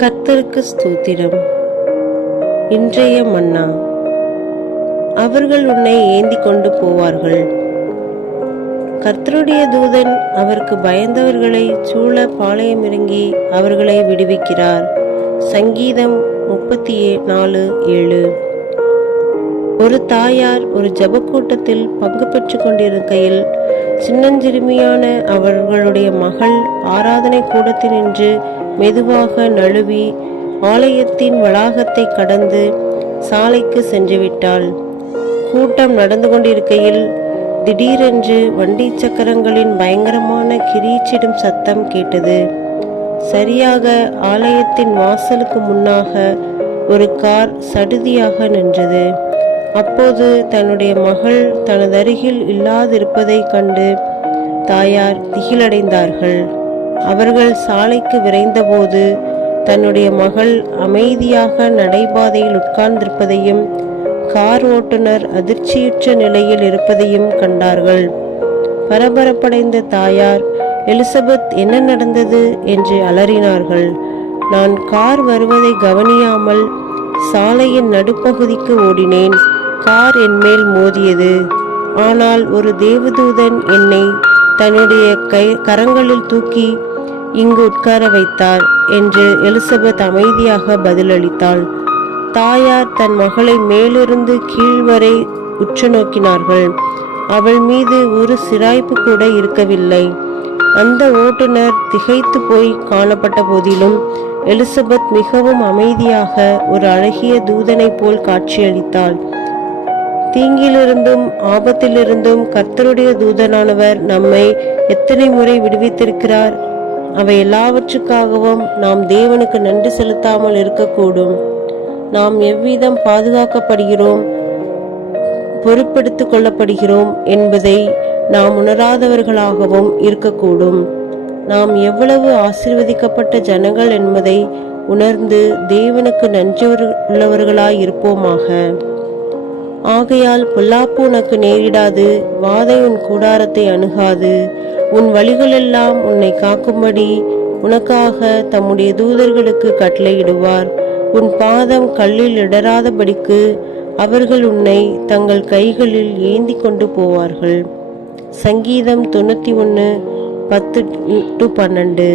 கர்த்தருக்கு ஸ்தோத்திரம். இன்றைய மன்னா. அவர்கள் உன்னை ஏந்தி கொண்டு போவார்கள். கர்த்தருடைய தூதன் அவருக்கு பயந்தவர்களை சூழ பாளையம் இறங்கி அவர்களை விடுவிக்கிறார். சங்கீதம் 34:7. ஒரு தாயார் ஒரு ஜபக்கூட்டத்தில் பங்கு பெற்று கொண்டிருக்கையில் சின்னஞ்சிறுமியான அவர்களுடைய மகள் ஆராதனை கூடத்தினின்று மெதுவாக நழுவி ஆலயத்தின் வளாகத்தை கடந்து சாலைக்கு சென்றுவிட்டாள். கூட்டம் நடந்து கொண்டிருக்கையில் திடீரென்று வண்டி சக்கரங்களின் பயங்கரமான கிரீச்சிடும் சத்தம் கேட்டது. சரியாக ஆலயத்தின் வாசலுக்கு முன்னாக ஒரு கார் சடுதியாக நின்றது. அப்போது தன்னுடைய மகள் தனது அருகில் இல்லாதிருப்பதை கண்டு தாயார் திகிலடைந்தார்கள். அவர்கள் சாலைக்கு விரைந்தபோது தன்னுடைய மகள் அமைதியாக நடைபாதையில் உட்கார்ந்திருப்பதையும் கார் ஓட்டுநர் அதிர்ச்சியுற்ற நிலையில் இருப்பதையும் கண்டார்கள். பரபரப்படைந்த தாயார், எலிசபெத், என்ன நடந்தது என்று அலறினார்கள். நான் கார் வருவதை கவனியாமல் சாலையின் நடுப்பகுதிக்கு ஓடினேன். கார் என் மேல் மோதியது. ஆனால் ஒரு தேவதூதன் என்னை தன்னுடைய கரங்களில் தூக்கி இங்கு உட்கார வைத்தார் என்று எலிசபெத் அமைதியாக பதிலளித்தாள். தாயார் தன் மகளை மேலிருந்து கீழ் வரை உற்று நோக்கினார்கள். அவள் மீது ஒரு சிராய்ப்பு கூட இருக்கவில்லை. அந்த ஓட்டுநர் திகைத்து போய் காணப்பட்ட போதிலும் எலிசபெத் மிகவும் அமைதியாக ஒரு அழகிய தூதனை போல் காட்சியளித்தாள். தீங்கிலிருந்தும் ஆபத்திலிருந்தும் கர்த்தருடைய தூதனானவர் நம்மை எத்தனை முறை விடுவித்திருக்கிறார். அவை எல்லாவற்றுக்காகவும் நாம் தேவனுக்கு நன்றி செலுத்தாமல் இருக்கக்கூடும். நாம் எவ்விதம் பாதுகாக்கப்படுகிறோம், பொறுப்பெடுத்துக் கொள்ளப்படுகிறோம் என்பதை நாம் உணராதவர்களாகவும் இருக்கக்கூடும். நாம் எவ்வளவு ஆசீர்வதிக்கப்பட்ட ஜனங்கள் என்பதை உணர்ந்து தேவனுக்கு நன்றி உள்ளவர்களாய் இருப்போமாக. ஆகையால் பொல்லாப்பு உனக்கு நேரிடாது, வாதை உன் கூடாரத்தை அணுகாது. உன் வழிகளெல்லாம் உன்னை காக்கும்படி உனக்காக தம்முடைய தூதர்களுக்கு கட்டளையிடுவார். உன் பாதம் கல்லில் இடராதபடிக்கு அவர்கள் உன்னை தங்கள் கைகளில் ஏந்தி கொண்டு போவார்கள். சங்கீதம் 91:10-12.